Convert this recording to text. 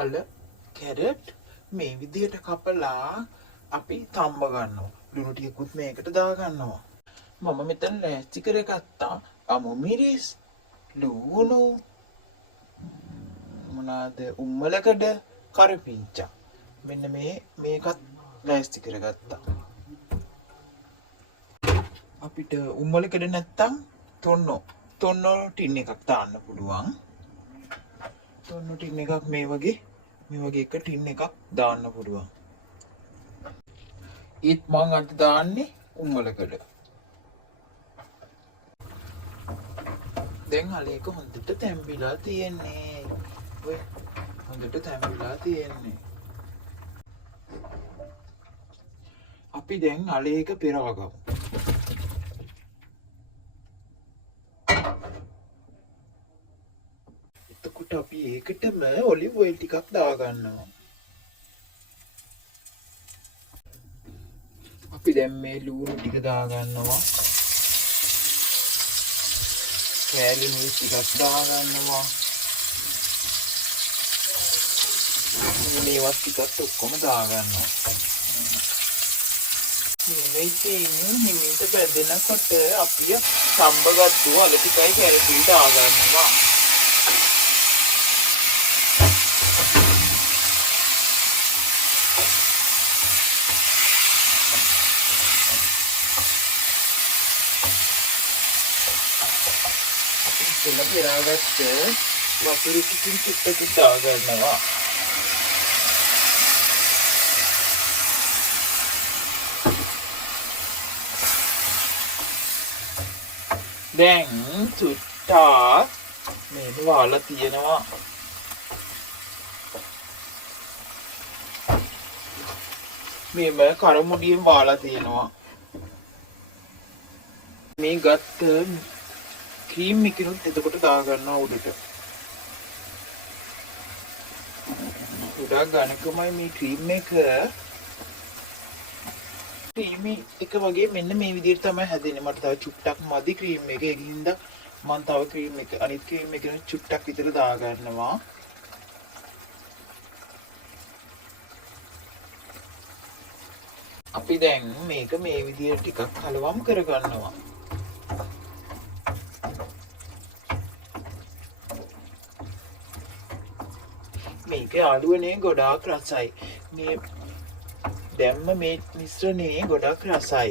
අල කැරට් මේ විදියට කපලා අපි තම්බ ගන්නවා. ලුණු ටිකකුත් මේකට දා ගන්නවා. මම මෙතන ලෑස්ති කරගත්තා අමු මිරිස්, ලුණු, මොනවාද උම්මලකඩ, කරපිංචා. මෙන්න මේකත් ලෑස්ති කරගත්තා. අපිට උම්මලකඩ නැත්තම් තොන්නෝ ටින් එකක් දාන්න පුළුවන්. තොන්නෝ ටින් එකක් මේ වගේ එක ටින් එකක් දාන්න පුළුවන්. ඒත් මං අද දාන්නේ උම්මලකඩ. දැන් අලේක හොඳට තැම්බිලා තියෙන්නේ. ඔය හොඳට තැම්බිලා තියෙන්නේ. අපි දැන් අලේක පෙරවගමු. එතකොට අපි ඒකටම ඔලිව් ඔයිල් ටිකක් දාගන්නවා. අපි දැන් මේ ලුණු ටික දාගන්නවා. කෑලි මිරිස් ටිකක් දාගන්නවා. මේවත් ටිකත් ඔක්කොම දාගන්නවා. මේ හිමීට බැඳෙනකොට අපි සම්බගත්තු අල ටිකයි කැරටි දාගන්නවා. ඉතින් පෙරාගත්ත වතුර ටිකකින් චුට්ටක් දාගන්නවා. දැන් චුට්ටක් මේක වහලා තියෙනවා. මේම කරමුඩියෙන් වහලා තියෙනවා. මේ ගත්ත ක්‍රීම් එකනොත් එතකොට දාගන්නවා උඩට. උඩා ගණකමයි මේ ක්‍රීම් එක. ක්‍රීම් එක වගේ මෙන්න මේ විදිහට තමයි හැදෙන්නේ. මට තව චුට්ටක් මදි ක්‍රීම් එක. ඒකින්ද මම තව ක්‍රීම් එක අනිත් ක්‍රීම් එක චුට්ටක් විතර දාගන්නවා. අපි දැන් මේක මේ විදිහට ටිකක් කලවම් කරගන්නවා. මේක ආලුවනේ ගොඩාක් රසයි. මේ දැම්ම මේ මිශ්‍රණේ ගොඩාක් රසයි.